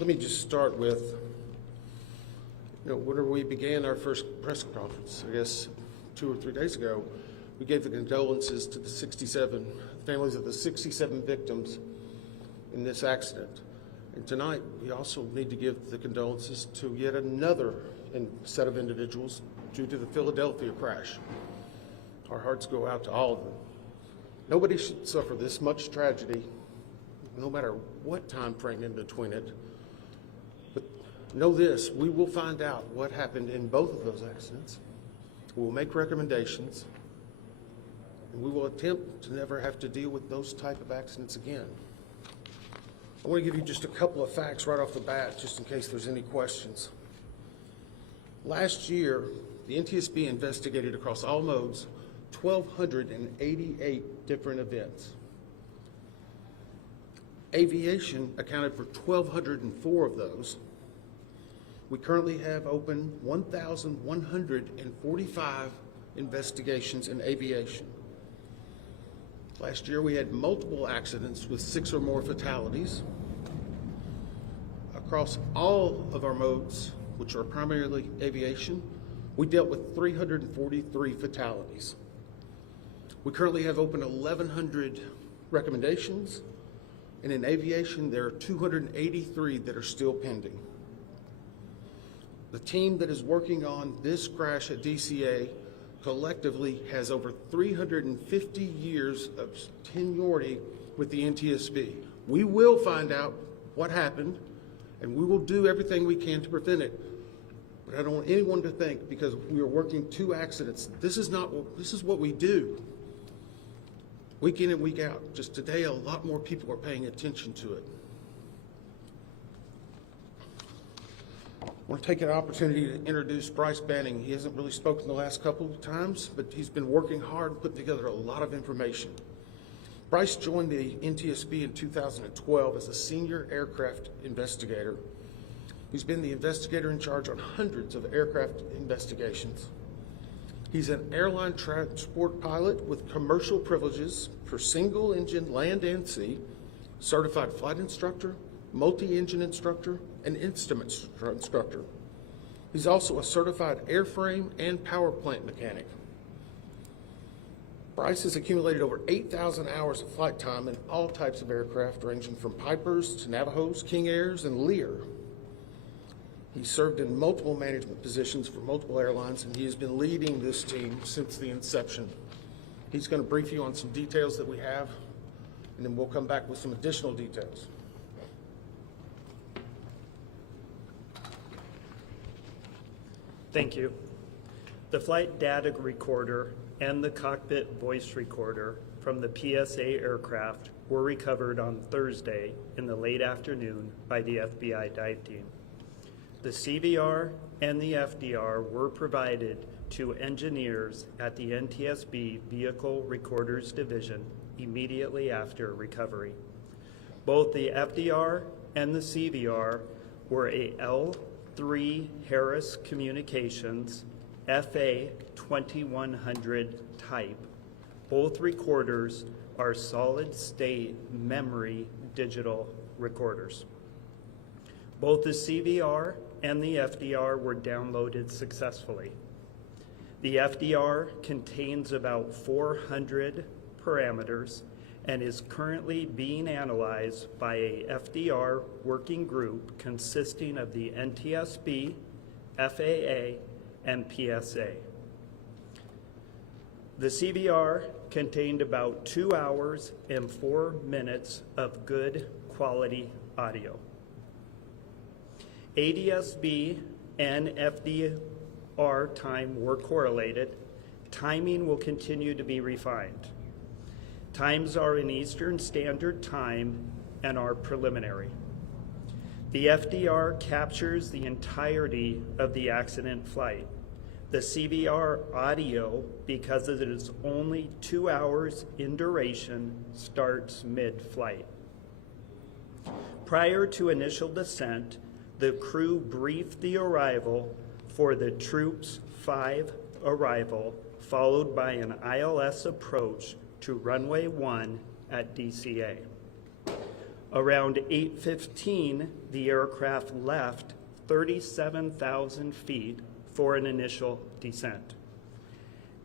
let me just start with, whenever we began our first press conference, I guess 2 or 3 days ago, we gave the condolences to the families of the 67 victims in this accident. And tonight, we also need to give the condolences to yet another set of individuals due to the Philadelphia crash. Our hearts go out to all of them. Nobody should suffer this much tragedy, no matter what time frame in between it. But know this, we will find out what happened in both of those accidents. We will make recommendations, and we will attempt to never have to deal with those type of accidents again. I want to give you just a couple of facts right off the bat, just in case there's any questions. Last year, the NTSB investigated across all modes 1,288 different events. Aviation accounted for 1,204 of those. We currently have open 1,145 investigations in aviation. Last year we had multiple accidents with 6 or more fatalities. Across all of our modes, which are primarily aviation, we dealt with 343 fatalities. We currently have open 1,100 recommendations, and in aviation there are 283 that are still pending. The team that is working on this crash at DCA collectively has over 350 years of seniority with the NTSB. We will find out what happened, and we will do everything we can to prevent it. But I don't want anyone to think because we are working 2 accidents, this is what we do. Week in and week out. Just today, a lot more people are paying attention to it. I want to take an opportunity to introduce Bryce Banning. He hasn't really spoken the last couple of times, but he's been working hard, putting together a lot of information. Bryce joined the NTSB in 2012 as a senior aircraft investigator. He's been the investigator in charge on hundreds of aircraft investigations. He's an airline transport pilot with commercial privileges for single-engine land and sea, certified flight instructor, multi-engine instructor, and instrument instructor. He's also a certified airframe and power plant mechanic. Bryce has accumulated over 8,000 hours of flight time in all types of aircraft, ranging from Pipers to Navajos, King Airs, and Lear. He served in multiple management positions for multiple airlines, and he has been leading this team since the inception. He's going to brief you on some details that we have, and then we'll come back with some additional details. Thank you. The flight data recorder and the cockpit voice recorder from the PSA aircraft were recovered on Thursday in the late afternoon by the FBI dive team. The CVR and the FDR were provided to engineers at the NTSB Vehicle Recorders Division immediately after recovery. Both the FDR and the CVR were a L3 Harris Communications FA 2100 type. Both recorders are solid-state memory digital recorders. Both the CVR and the FDR were downloaded successfully. The FDR contains about 400 parameters and is currently being analyzed by a FDR working group consisting of the NTSB, FAA, and PSA. The CVR contained about 2 hours and 4 minutes of good quality audio. ADSB and FDR time were correlated. Timing will continue to be refined. Times are in Eastern Standard Time and are preliminary. The FDR captures the entirety of the accident flight. The CVR audio, because it is only 2 hours in duration, starts mid-flight. Prior to initial descent, the crew briefed the arrival for the Troops 5 arrival, followed by an ILS approach to runway 1 at DCA. Around 8:15, the aircraft left 37,000 feet for an initial descent.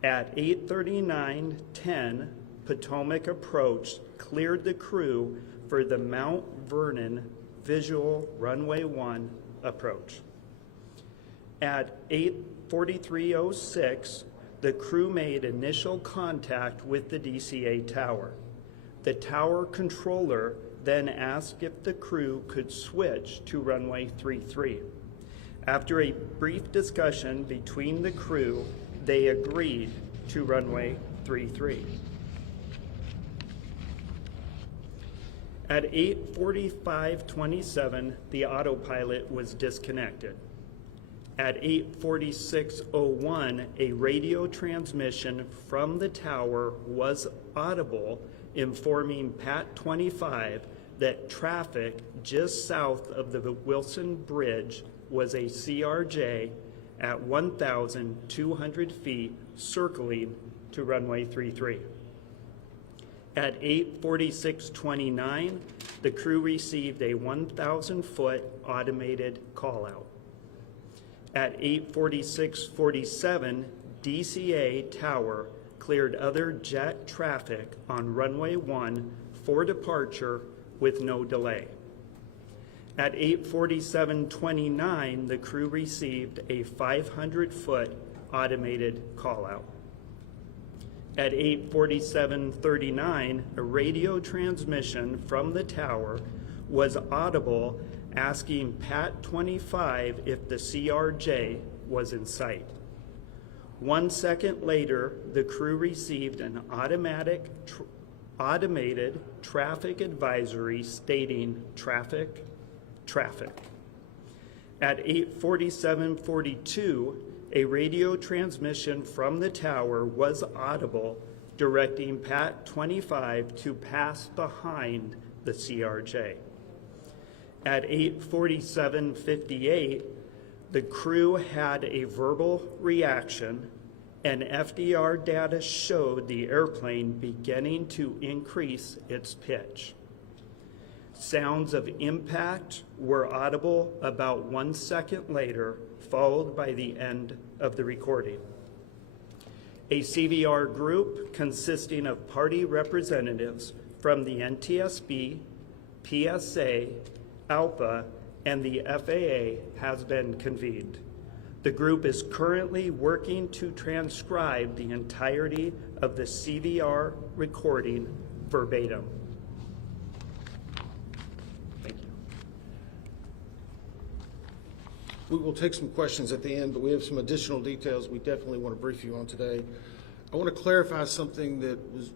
At 8:39:10, Potomac approached, cleared the crew for the Mount Vernon visual runway 1 approach. At 8:43:06, the crew made initial contact with the DCA tower. The tower controller then asked if the crew could switch to runway 33. After a brief discussion between the crew, they agreed to runway 33. At 8:45:27, the autopilot was disconnected. At 8:46:01, a radio transmission from the tower was audible, informing Pat 25 that traffic just south of the Wilson Bridge was a CRJ at 1,200 feet circling to runway 33. At 8:46:29, the crew received a 1,000-foot automated call-out. At 8:46:47, DCA tower cleared other jet traffic on runway 1 for departure with no delay. At 8:47:29, the crew received a 500-foot automated call-out. At 8:47:39, a radio transmission from the tower was audible asking Pat 25 if the CRJ was in sight. 1 second later, the crew received an automated traffic advisory stating traffic. At 8:47:42, a radio transmission from the tower was audible directing Pat 25 to pass behind the CRJ. At 8:47:58, the crew had a verbal reaction, and FDR data showed the airplane beginning to increase its pitch. Sounds of impact were audible about 1 second later, followed by the end of the recording. A CVR group consisting of party representatives from the NTSB, PSA, ALPA, and the FAA has been convened. The group is currently working to transcribe the entirety of the CVR recording verbatim. Thank you. We will take some questions at the end, but we have some additional details we definitely want to brief you on today. I want to clarify something that was,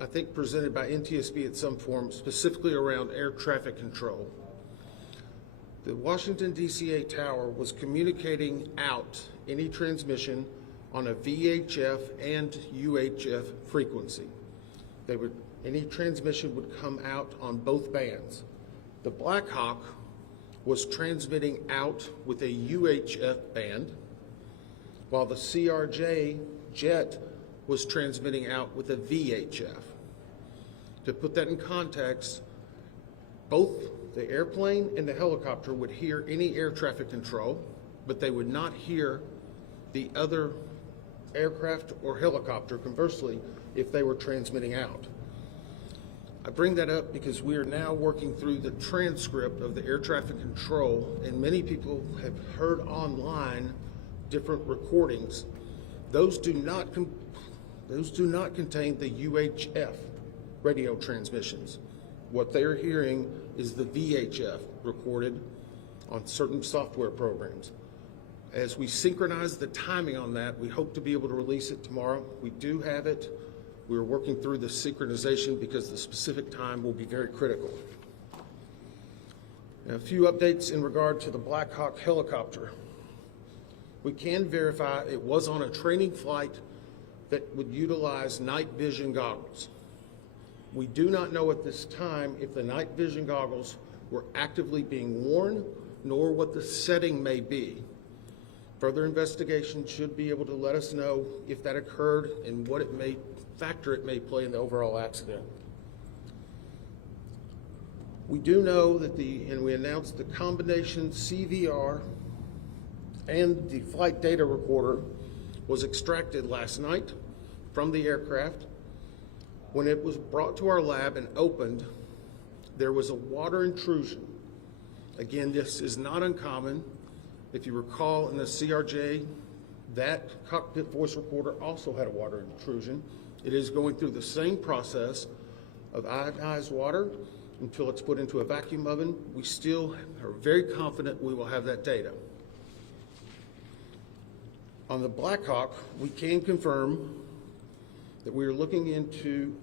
I think, presented by NTSB at some form, specifically around air traffic control. The Washington DCA tower was communicating out any transmission on a VHF and UHF frequency. Any transmission would come out on both bands. The Black Hawk was transmitting out with a UHF band, while the CRJ jet was transmitting out with a VHF. To put that in context, both the airplane and the helicopter would hear any air traffic control, but they would not hear the other aircraft or helicopter, conversely, if they were transmitting out. I bring that up because we are now working through the transcript of the air traffic control, and many people have heard online different recordings. Those do not contain the UHF radio transmissions. What they're hearing is the VHF recorded on certain software programs. As we synchronize the timing on that, we hope to be able to release it tomorrow. We do have it. We're working through the synchronization because the specific time will be very critical. Now, a few updates in regard to the Black Hawk helicopter. We can verify it was on a training flight that would utilize night vision goggles. We do not know at this time if the night vision goggles were actively being worn, nor what the setting may be. Further investigation should be able to let us know if that occurred and what factor it may play in the overall accident. We do know that and we announced the combination CVR and the flight data recorder was extracted last night from the aircraft. When it was brought to our lab and opened, there was a water intrusion. Again, this is not uncommon. If you recall in the CRJ, that cockpit voice recorder also had a water intrusion. It is going through the same process of ionized water until it's put into a vacuum oven. We still are very confident we will have that data. On the Black Hawk, we can confirm that we are looking into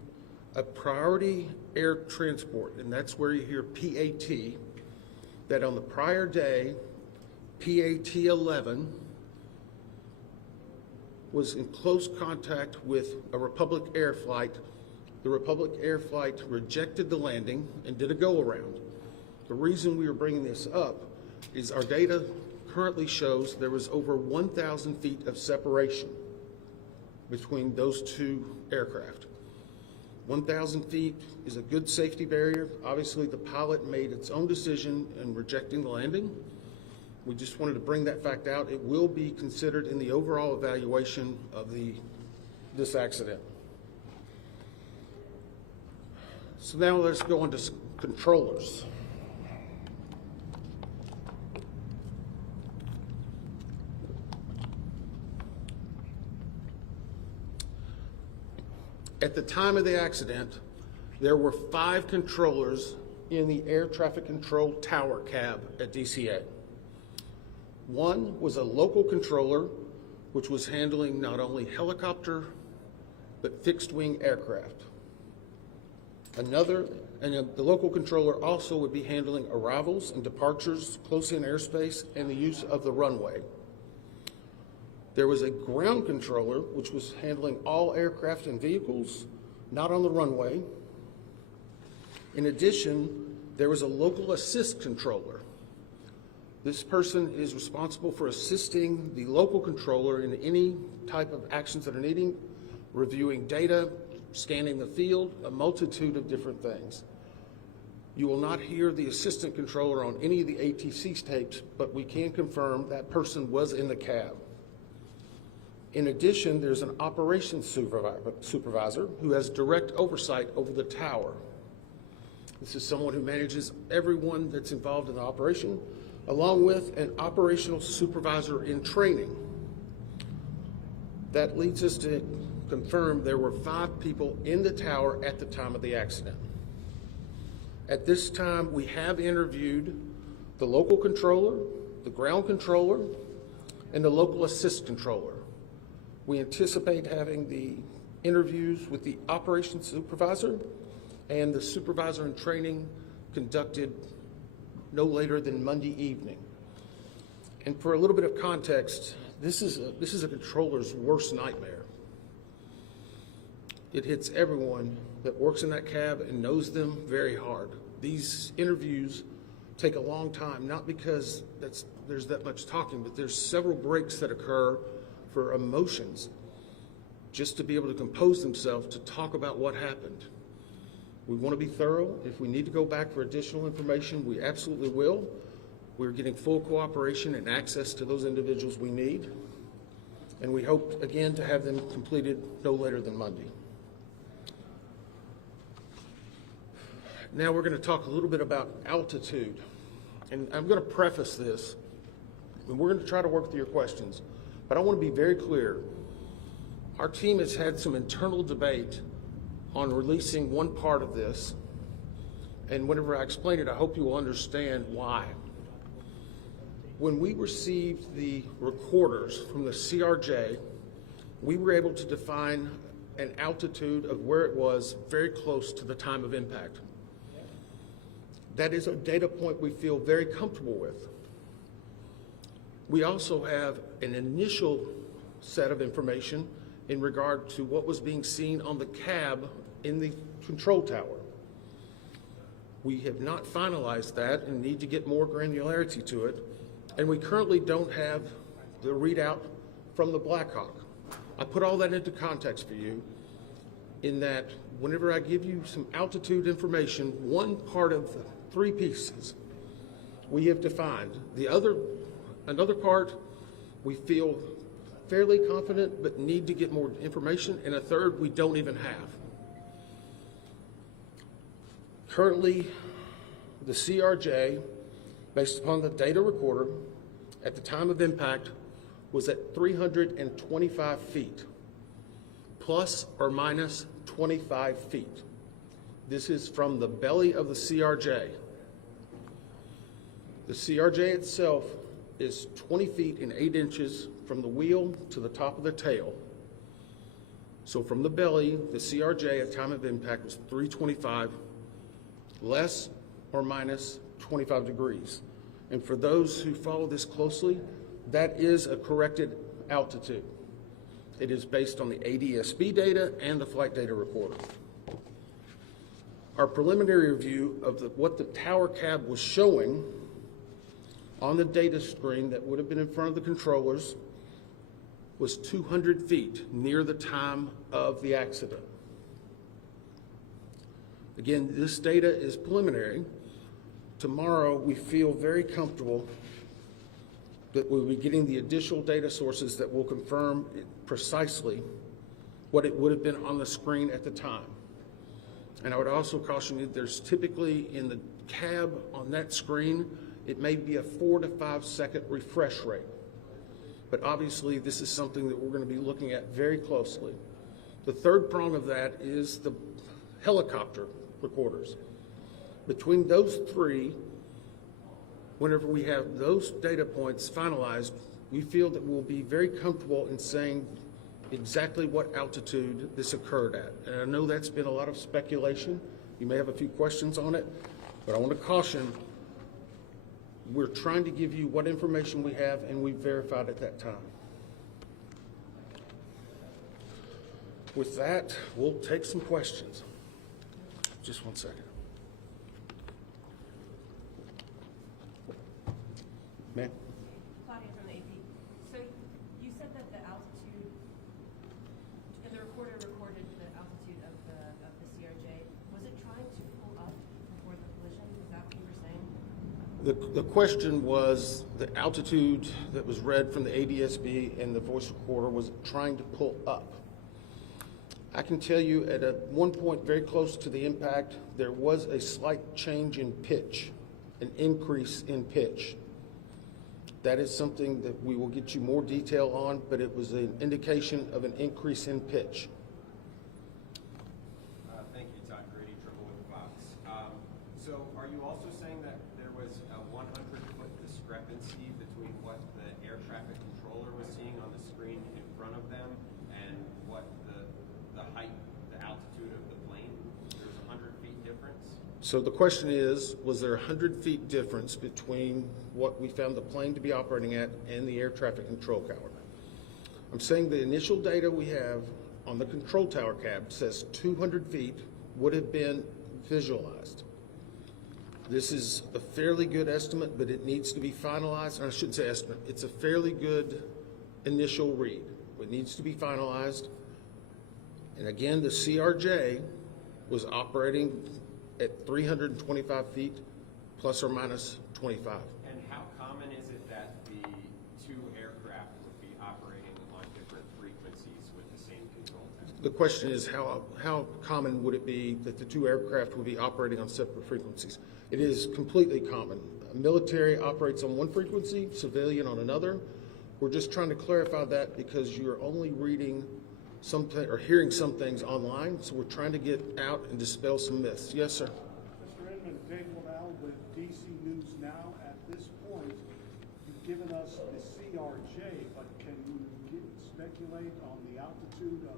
a priority air transport, and that's where you hear PAT, that on the prior day, PAT 11 was in close contact with a Republic Air flight. The Republic Air flight rejected the landing and did a go-around. The reason we are bringing this up is our data currently shows there was over 1,000 feet of separation between those two aircraft. 1,000 feet is a good safety barrier. Obviously, the pilot made its own decision in rejecting the landing. We just wanted to bring that fact out. It will be considered in the overall evaluation of this accident. So now let's go on to controllers. At the time of the accident, there were 5 controllers in the air traffic control tower cab at DCA. One was a local controller, which was handling not only helicopter, but fixed-wing aircraft. The local controller also would be handling arrivals and departures close in airspace and the use of the runway. There was a ground controller, which was handling all aircraft and vehicles, not on the runway. In addition, there was a local assist controller. This person is responsible for assisting the local controller in any type of actions that are needing, reviewing data, scanning the field, a multitude of different things. You will not hear the assistant controller on any of the ATC tapes, but we can confirm that person was in the cab. In addition, there's an operations supervisor who has direct oversight over the tower. This is someone who manages everyone that's involved in the operation, along with an operational supervisor in training. That leads us to confirm there were 5 people in the tower at the time of the accident. At this time, we have interviewed the local controller, the ground controller, and the local assist controller. We anticipate having the interviews with the operations supervisor and the supervisor in training conducted no later than Monday evening. And for a little bit of context, this is a controller's worst nightmare. It hits everyone that works in that cab and knows them very hard. These interviews take a long time, not because there's that much talking, but there's several breaks that occur for emotions, just to be able to compose themselves to talk about what happened. We want to be thorough. If we need to go back for additional information, we absolutely will. We're getting full cooperation and access to those individuals we need. And we hope, again, to have them completed no later than Monday. Now we're going to talk a little bit about altitude. And I'm going to preface this, and we're going to try to work through your questions. But I want to be very clear. Our team has had some internal debate on releasing one part of this. And whenever I explain it, I hope you will understand why. When we received the recorders from the CRJ, we were able to define an altitude of where it was very close to the time of impact. That is a data point we feel very comfortable with. We also have an initial set of information in regard to what was being seen on the cab in the control tower. We have not finalized that and need to get more granularity to it, and we currently don't have the readout from the Black Hawk. I put all that into context for you in that whenever I give you some altitude information, one part of three pieces we have defined. Another part, we feel fairly confident but need to get more information, and a third we don't even have. Currently, the CRJ, based upon the data recorder, at the time of impact, was at 325 feet, plus or minus 25 feet. This is from the belly of the CRJ. The CRJ itself is 20 feet and 8 inches from the wheel to the top of the tail. So from the belly, the CRJ at the time of impact was 325, less or minus 25 degrees. And for those who follow this closely, that is a corrected altitude. It is based on the NTSB data and the flight data recorder. Our preliminary review of what the tower cab was showing on the data screen that would have been in front of the controllers was 200 feet near the time of the accident. Again, this data is preliminary. Tomorrow, we feel very comfortable that we'll be getting the additional data sources that will confirm precisely what it would have been on the screen at the time. And I would also caution you, there's typically in the cab on that screen, it may be a 4 to 5 second refresh rate. But obviously, this is something that we're going to be looking at very closely. The third prong of that is the helicopter recorders. Between those three, whenever we have those data points finalized, we feel that we'll be very comfortable in saying exactly what altitude this occurred at. And I know that's been a lot of speculation. You may have a few questions on it, but I want to caution, we're trying to give you what information we have and we verified at that time. With that, we'll take some questions. Just one second. Ma'am? Claudia from the AP. So you said that the altitude, and the recorder recorded the altitude of the CRJ. Was it trying to pull up before the collision? Is that what you were saying? The question was the altitude that was read from the NTSB and the voice recorder, was it trying to pull up? I can tell you at one point very close to the impact, there was a slight change in pitch, an increase in pitch. That is something that we will get you more detail on, but it was an indication of an increase in pitch. Thank you, Todd Grady, Triple with Fox. So are you also saying that there was a 100-foot discrepancy between what the air traffic controller was seeing on the screen in front of them and what the height, the altitude of the plane? There's a 100 feet difference? So the question is, was there a 100 feet difference between what we found the plane to be operating at and the air traffic control tower? I'm saying the initial data we have on the control tower cab says 200 feet would have been visualized. This is a fairly good estimate, but it needs to be finalized. Or I shouldn't say estimate. It's a fairly good initial read. It needs to be finalized. And again, the CRJ was operating at 325 feet, plus or minus 25. And how common is it that the two aircraft would be operating on different frequencies with the same control tower? The question is, how common would it be that the two aircraft would be operating on separate frequencies? It is completely common. Military operates on one frequency, civilian on another. We're just trying to clarify that because you're only reading something or hearing some things online, so we're trying to get out and dispel some myths. Yes, sir. Mr. Inman, Dave Lavelle with DC News Now. At this point, you've given us the CRJ, but can you speculate on the altitude of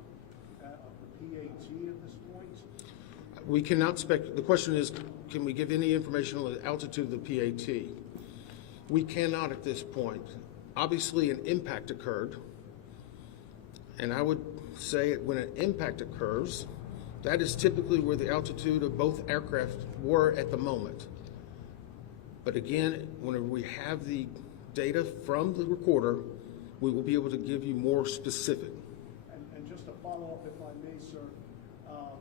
the PAT at this point? We cannot the question is, can we give any information on the altitude of the PAT? We cannot at this point. Obviously, an impact occurred, and I would say when an impact occurs, that is typically where the altitude of both aircraft were at the moment. But again, whenever we have the data from the recorder, we will be able to give you more specific. And just to follow up, if I may, sir,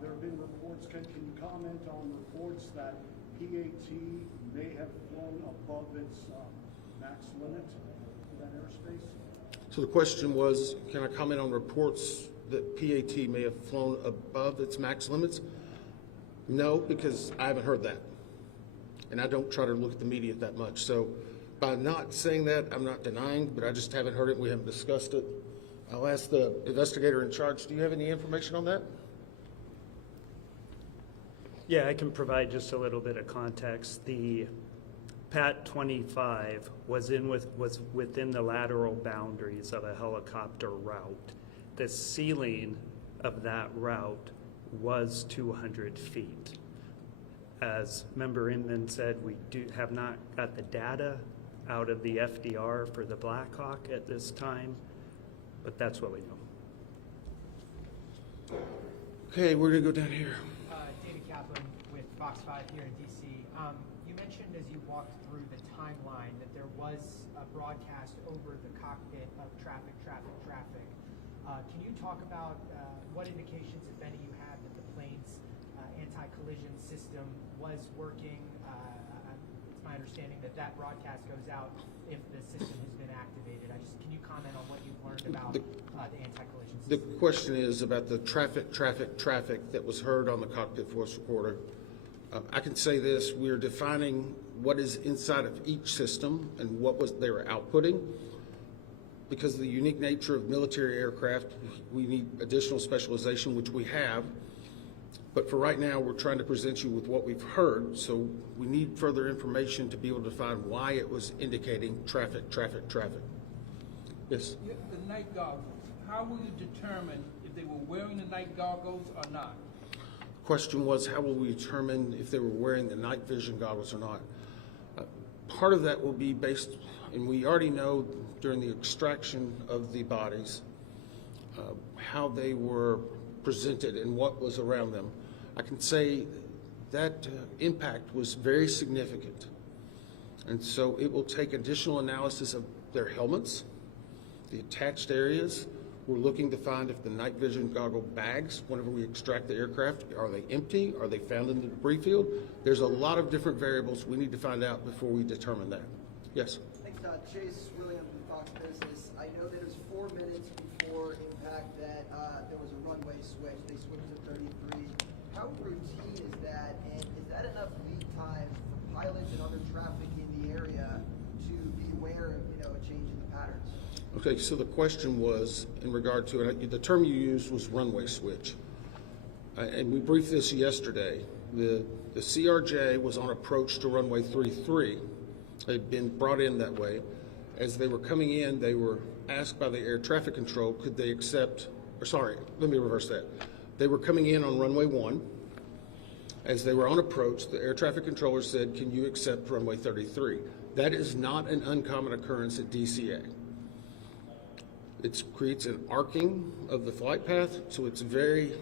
there have been reports, can you comment on reports that PAT may have flown above its max limit for that airspace? So the question was, can I comment on reports that PAT may have flown above its max limits? No, because I haven't heard that. And I don't try to look at the media that much. So by not saying that, I'm not denying, but I just haven't heard it. We haven't discussed it. I'll ask the investigator in charge. Do you have any information on that? Yeah, I can provide just a little bit of context. The PAT 25 was within the lateral boundaries of a helicopter route. The ceiling of that route was 200 feet. As Member Inman said, we have not got the data out of the FDR for the Black Hawk at this time, but that's what we know. Okay, we're gonna go down here. David Kaplan with Fox 5 here in DC. You mentioned as you walked through the timeline that there was a broadcast over the cockpit of traffic. Can you talk about what indications, if any, you had that the plane's anti-collision system was working? It's my understanding that that broadcast goes out if the system has been activated. Can you comment on what you've learned about the anti-collision system? The question is about the traffic that was heard on the cockpit voice recorder. I can say this, we're defining what is inside of each system and what they were outputting. Because of the unique nature of military aircraft, we need additional specialization, which we have. But for right now, we're trying to present you with what we've heard, so we need further information to be able to find why it was indicating traffic. Yes? The night goggles, how will you determine if they were wearing the night goggles or not? Question was, how will we determine if they were wearing the night vision goggles or not? Part of that will be based, and we already know during the extraction of the bodies, how they were presented and what was around them. I can say that impact was very significant. And so it will take additional analysis of their helmets, the attached areas. We're looking to find if the night vision goggle bags, whenever we extract the aircraft, are they empty? Are they found in the debris field? There's a lot of different variables we need to find out before we determine that. Yes? Thanks, Chase Williams with Fox Business. I know that it was 4 minutes before impact that there was a runway switch. They switched to 33. How routine is that? And is that enough lead time for pilots and other traffic in the area to be aware of, a change in the patterns? Okay, so the question was in regard to, and the term you used was runway switch. And we briefed this yesterday. The CRJ was on approach to runway 33. They'd been brought in that way. As they were coming in, they were asked by the air traffic control, could they accept, or sorry, let me reverse that. They were coming in on runway 1. As they were on approach, the air traffic controller said, can you accept runway 33? That is not an uncommon occurrence at DCA. It creates an arcing of the flight path, so it's very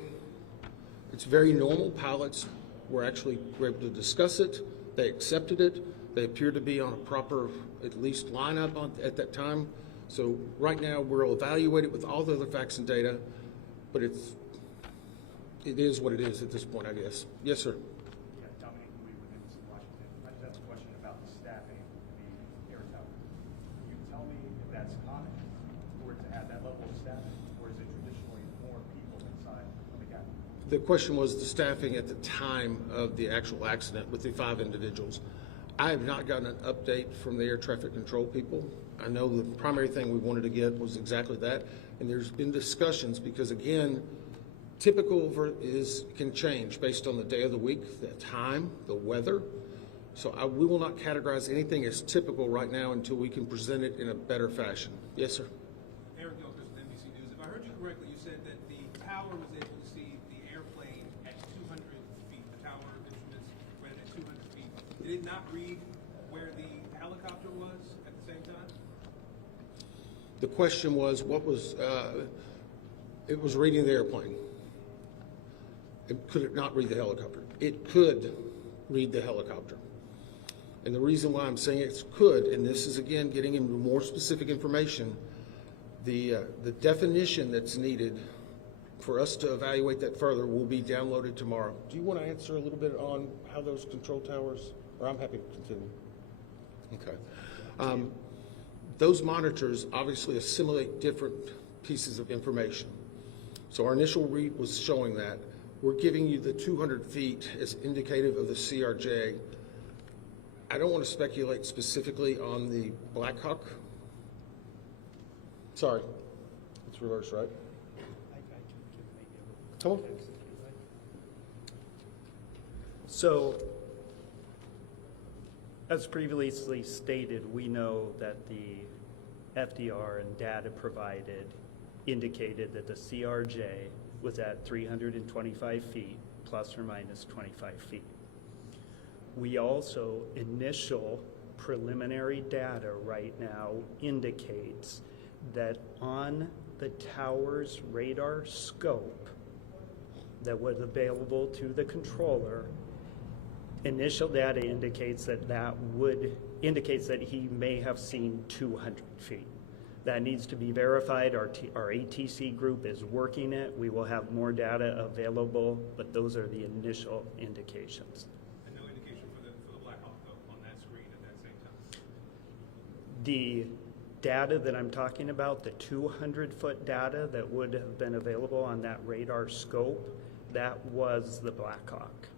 normal. Pilots were able to discuss it. They accepted it. They appear to be on a proper, at least, lineup at that time. So right now, we'll evaluate it with all the other facts and data, but it is what it is at this point, I guess. Yes, sir. Yeah, Dominic Louis with NTSB Washington. I just have a question about the staffing of the air tower. Can you tell me if that's common for it to have that level of staffing, or is it traditionally more people inside the cabin? The question was the staffing at the time of the actual accident with the 5 individuals. I have not gotten an update from the air traffic control people. I know the primary thing we wanted to get was exactly that, and there's been discussions because, again, typical can change based on the day of the week, the time, the weather. So we will not categorize anything as typical right now until we can present it in a better fashion. Yes, sir. Eric Gilchrist with NBC News. If I heard you correctly, you said that the tower was able to see the airplane at 200 feet. The tower instruments read at 200 feet. Did it not read where the helicopter was at the same time? The question was, it was reading the airplane. Could it not read the helicopter? It could read the helicopter. And the reason why I'm saying it could, and this is again getting into more specific information, the definition that's needed for us to evaluate that further will be downloaded tomorrow. Do you want to answer a little bit on how those control towers, or I'm happy to continue. Okay. Those monitors obviously assimilate different pieces of information. So our initial read was showing that. We're giving you the 200 feet as indicative of the CRJ. I don't want to speculate specifically on the Blackhawk. Sorry, it's reversed, right? Come on. So, as previously stated, we know that the FDR and data provided indicated that the CRJ was at 325 feet, plus or minus 25 feet. We also, initial preliminary data right now indicates that on the tower's radar scope that was available to the controller, initial data indicates that he may have seen 200 feet. That needs to be verified. Our ATC group is working it. We will have more data available, but those are the initial indications. And no indication for the Blackhawk though on that screen at that same time? The data that I'm talking about, the 200-foot data that would have been available on that radar scope, that was the Blackhawk.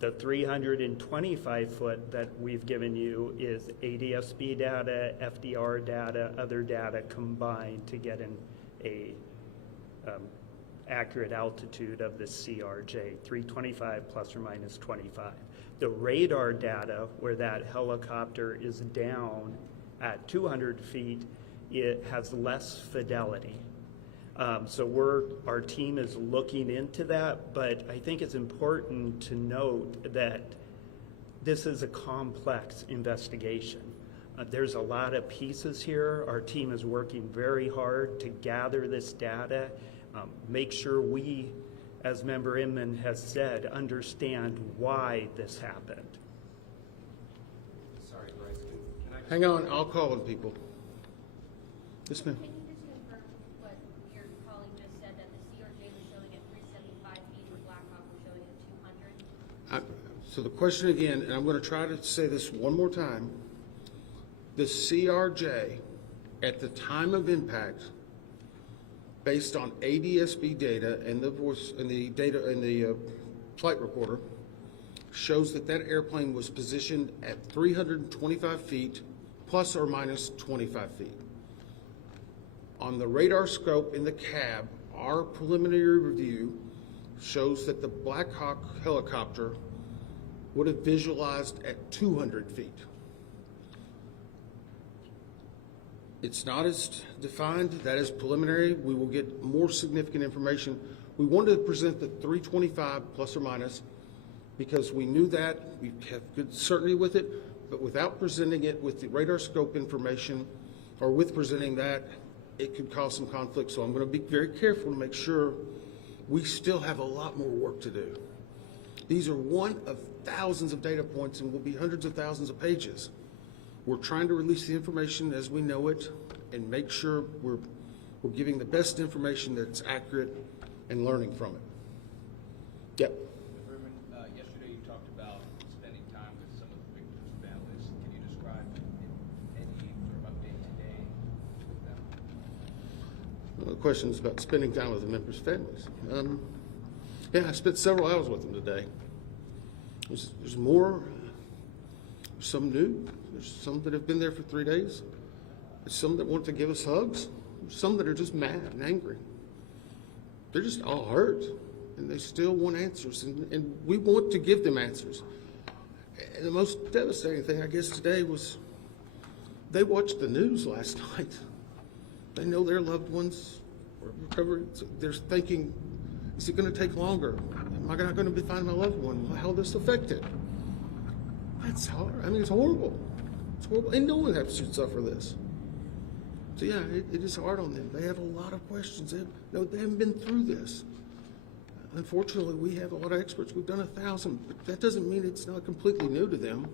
The 325-foot that we've given you is ADSB data, FDR data, other data combined to get an accurate altitude of the CRJ, 325 plus or minus 25. The radar data, where that helicopter is down at 200 feet, it has less fidelity. So our team is looking into that, but I think it's important to note that this is a complex investigation. There's a lot of pieces here. Our team is working very hard to gather this data, make sure we, as Member Inman has said, understand why this happened. Sorry, Bryce, can I just... Hang on, I'll call on people. Yes, ma'am. Can you just confirm what your colleague just said, that the CRJ was showing at 375 feet and the Blackhawk was showing at 200? So the question again, and I'm going to try to say this one more time. The CRJ, at the time of impact, based on ADSB data and the voice and the data and the flight recorder, shows that that airplane was positioned at 325 feet plus or minus 25 feet. On the radar scope in the cab, our preliminary review shows that the Blackhawk helicopter would have visualized at 200 feet. It's not as defined. That is preliminary. We will get more significant information. We wanted to present the 325 plus or minus because we knew that. We have good certainty with it, but without presenting it with the radar scope information or with presenting that, it could cause some conflict. So I'm going to be very careful to make sure we still have a lot more work to do. These are one of thousands of data points and will be hundreds of thousands of pages. We're trying to release the information as we know it and make sure we're giving the best information that's accurate and learning from it. Yep. Berman, yesterday you talked about spending time with some of the victims' families. Can you describe any sort of update today with them? Well, the question is about spending time with the members' families. Yeah, I spent several hours with them today. There's more, some new. There's some that have been there for 3 days. There's some that want to give us hugs. There's some that are just mad and angry. They're just all hurt, and they still want answers, and we want to give them answers. And the most devastating thing, I guess, today was they watched the news last night. They know their loved ones were recovering. So they're thinking, is it going to take longer? Am I not going to find my loved one? How will this affect it? That's hard. I mean, it's horrible. It's horrible. And no one should suffer this. So yeah, it is hard on them. They have a lot of questions. They haven't been through this. Unfortunately, we have a lot of experts. We've done 1,000, but that doesn't mean it's not completely new to them.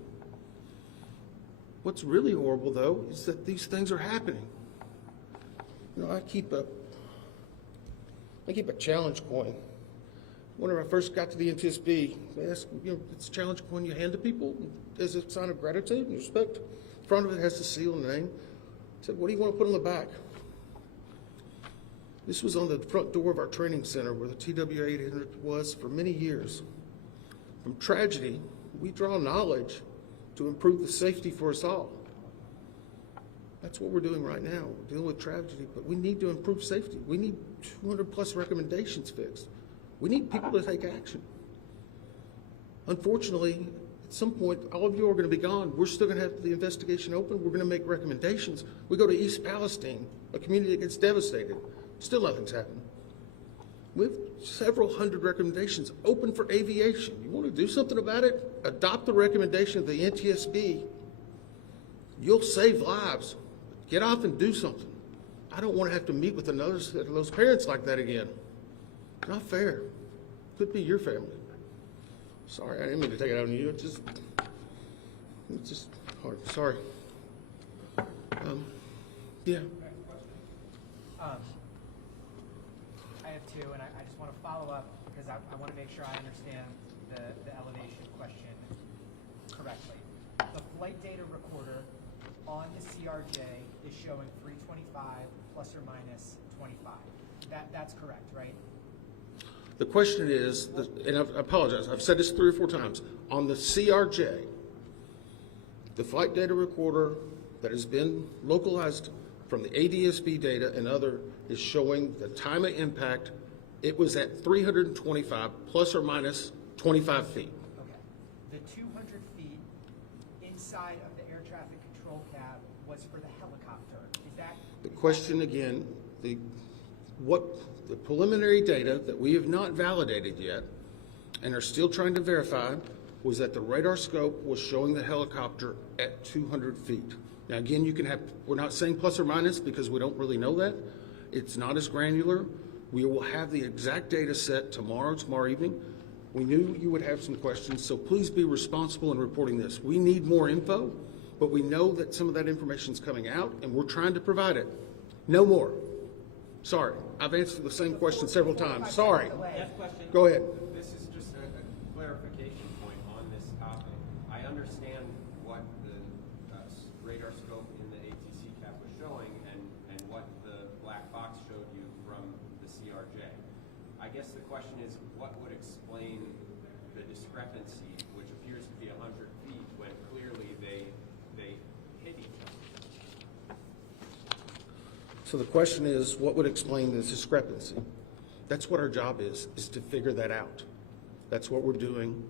What's really horrible, though, is that these things are happening. I keep a I keep a challenge coin. Whenever I first got to the NTSB, they asked, it's a challenge coin you hand to people as a sign of gratitude and respect. The front of it has the seal and the name. I said, what do you want to put on the back? This was on the front door of our training center where the TW-800 was for many years. From tragedy, we draw knowledge to improve the safety for us all. That's what we're doing right now. We're dealing with tragedy, but we need to improve safety. We need 200 plus recommendations fixed. We need people to take action. Unfortunately, at some point, all of you are going to be gone. We're still going to have the investigation open. We're going to make recommendations. We go to East Palestine, a community that gets devastated. Still nothing's happened. We have several hundred recommendations open for aviation. You want to do something about it? Adopt the recommendation of the NTSB. You'll save lives. Get off and do something. I don't want to have to meet with another set of those parents like that again. Not fair. Could be your family. Sorry, I didn't mean to take it out on you. It's just hard. Sorry. Yeah. I have two, and I just want to follow up because I want to make sure I understand the elevation question correctly. The flight data recorder on the CRJ is showing 325 plus or minus 25. That's correct, right? The question is, and I apologize, I've said this 3 or 4 times, on the CRJ, the flight data recorder that has been localized from the ADSB data and other is showing the time of impact. It was at 325 plus or minus 25 feet. Okay. The 200 feet inside of the air traffic control cab was for the helicopter. Is that The question again, the preliminary data that we have not validated yet and are still trying to verify was that the radar scope was showing the helicopter at 200 feet. Now again, you can have, we're not saying plus or minus because we don't really know that. It's not as granular. We will have the exact data set tomorrow evening. We knew you would have some questions, so please be responsible in reporting this. We need more info, but we know that some of that information is coming out and we're trying to provide it. No more. Sorry, I've answered the same question several times. Sorry. Next question. Go ahead. This is just a clarification point on this topic. I understand what the radar scope in the ATC cap was showing and what the black box showed you from the CRJ. I guess the question is, what would explain the discrepancy, which appears to be 100 feet, when clearly they hit each other? So the question is, what would explain this discrepancy? That's what our job is to figure that out. That's what we're doing.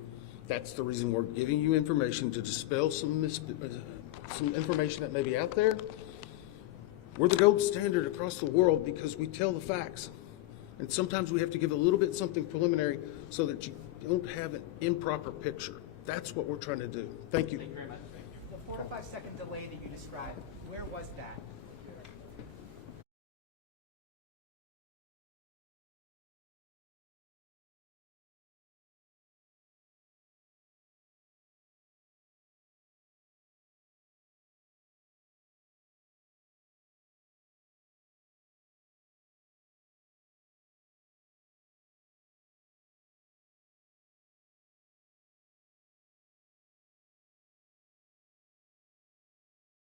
That's the reason we're giving you information to dispel some information that may be out there. We're the gold standard across the world because we tell the facts. And sometimes we have to give a little bit something preliminary so that you don't have an improper picture. That's what we're trying to do. Thank you. Thank you very much. Thank you. the 4 to 5 second delay that you described? Where was that?